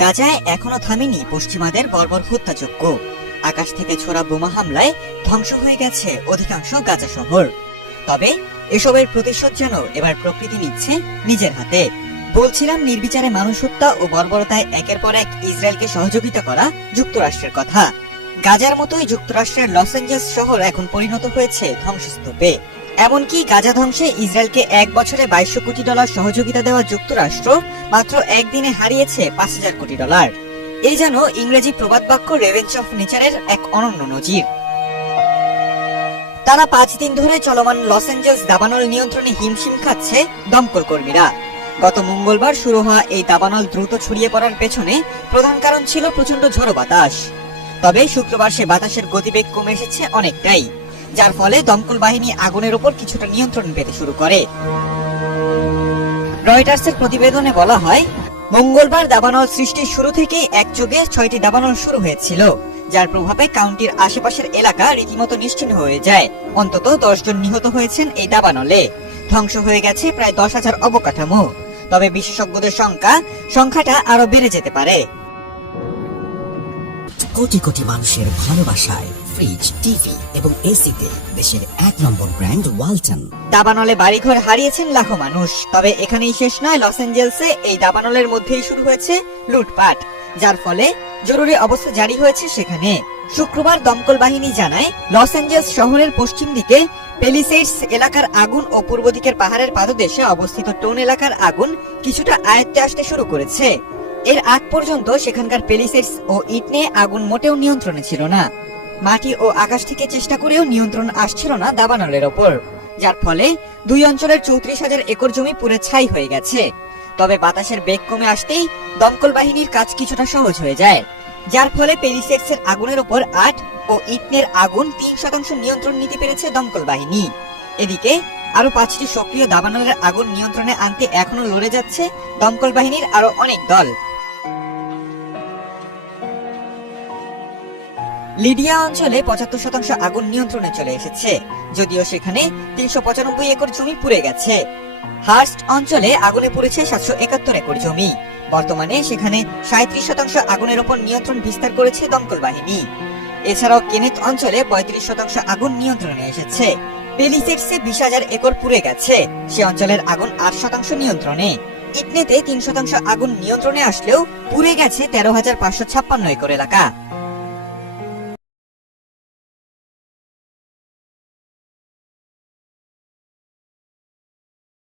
গাজায় এখনও থামেনি পশ্চিমাদের বর্বর হত্যাযজ্ঞ। আকাশ থেকে ছোড়া বোমা হামলায় ধ্বংস হয়ে গেছে অধিকাংশ গাজা শহর। তবে এসবের প্রতিশোধ যেন এবার প্রকৃতি নিচ্ছে নিজের হাতে। বলছিলাম নির্বিচারে মানুষ হত্যা ও বর্বরতায় একের পর এক ইসরায়েলকে সহযোগিতা করা যুক্তরাষ্ট্রের কথা। গাজার মতোই যুক্তরাষ্ট্রের লস অ্যাঞ্জেলস শহর এখন পরিণত হয়েছে ধ্বংসস্তূপে। এমনকি গাজা ধ্বংসে ইসরায়েলকে এক বছরে বাইশশো কোটি ডলার সহযোগিতা দেওয়া যুক্তরাষ্ট্র মাত্র একদিনে হারিয়েছে পাঁচ হাজার কোটি ডলার। এই যেন ইংরেজি প্রবাদ বাক্য রেভেঞ্জ অফ নেচারের এক অনন্য নজির। টানা পাঁচ দিন ধরে চলমান লস অ্যাঞ্জেলস দাবানল নিয়ন্ত্রণে হিমশিম খাচ্ছে দমকল কর্মীরা। গত মঙ্গলবার শুরু হওয়া এই দাবানল দ্রুত ছড়িয়ে পড়ার পেছনে প্রধান কারণ ছিল প্রচণ্ড ঝড়ো বাতাস। তবে শুক্রবার সে বাতাসের গতিবেগ কমে এসেছে অনেকটাই। যার ফলে দমকল বাহিনী আগুনের উপর কিছুটা নিয়ন্ত্রণ পেতে শুরু করে। রয়টার্সের প্রতিবেদনে বলা হয়, মঙ্গলবার দাবানল সৃষ্টির শুরু থেকেই একযোগে ছয়টি দাবানল শুরু হয়েছিল, যার প্রভাবে কাউন্টির আশেপাশের এলাকা রীতিমতো নিশ্চিহ্ন হয়ে যায়। অন্তত দশ জন নিহত হয়েছেন এই দাবানলে। ধ্বংস হয়ে গেছে প্রায় দশ হাজার অবকাঠামো। তবে বিশেষজ্ঞদের সংখ্যা, সংখ্যাটা আরও বেড়ে যেতে পারে। কোটি কোটি মানুষের ভালোবাসায় ফ্রিজ টিভি এবং এসিতে দেশের এক নম্বর ব্র্যান্ড ওয়ালটন দাবানলে বাড়িঘর হারিয়েছেন লাখো মানুষ। তবে এখানেই শেষ নয় লস অ্যাঞ্জেলসে এই দাবানলের মধ্যেই শুরু হয়েছে লুটপাট। যার ফলে জরুরি অবস্থা জারি হয়েছে সেখানে। শুক্রবার দমকল বাহিনী জানায় লস অ্যাঞ্জেলস শহরের পশ্চিম দিকে পেলিসেডস এলাকার আগুন ও পূর্ব দিকের পাহাড়ের পাদদেশে অবস্থিত টোন এলাকার আগুন কিছুটা আয়ত্তে আসতে শুরু করেছে। এর আগ পর্যন্ত সেখানকার পেলিসেডস ও ইট নিয়ে আগুন মোটেও নিয়ন্ত্রণে ছিল না। মাটি ও আকাশ থেকে চেষ্টা করেও নিয়ন্ত্রণ আসছিল না দাবানলের ওপর, যার ফলে দুই অঞ্চলের চৌত্রিশ হাজার একর জমি পুরে ছাই হয়ে গেছে। তবে বাতাসের বেগ কমে আসতেই দমকল বাহিনীর কাজ কিছুটা সহজ হয়ে যায়, যার ফলে পেরিসেক্সের আগুনের ওপর আট ও ইটনের আগুন তিন শতাংশ নিয়ন্ত্রণ নিতে পেরেছে দমকল বাহিনী। এদিকে আরও পাঁচটি সক্রিয় দাবানলের আগুন নিয়ন্ত্রণে আনতে এখনও লড়ে যাচ্ছে দমকল বাহিনীর আরও অনেক দল। লিডিয়া অঞ্চলে পঁচাত্তর শতাংশ আগুন নিয়ন্ত্রণে চলে এসেছে, যদিও সেখানে তিনশো পঁচানব্বই একর জমি পুড়ে গেছে। হার্স্ট অঞ্চলে আগুনে পুড়েছে সাতশো একাত্তর একর জমি। বর্তমানে সেখানে সাঁত্রিশ শতাংশ আগুনের ওপর নিয়ন্ত্রণ বিস্তার করেছে দমকল বাহিনী। এছাড়াও কেনেথ অঞ্চলে পঁয়ত্রিশ শতাংশ আগুন নিয়ন্ত্রণে এসেছে। পেলিসেটসে বিশ হাজার একর পুড়ে গেছে, সে অঞ্চলের আগুন আট শতাংশ নিয়ন্ত্রণে। ইটনেতে তিন শতাংশ আগুন নিয়ন্ত্রণে আসলেও পুড়ে গেছে তেরো হাজার পাঁচশো ছাপ্পান্ন একর এলাকা।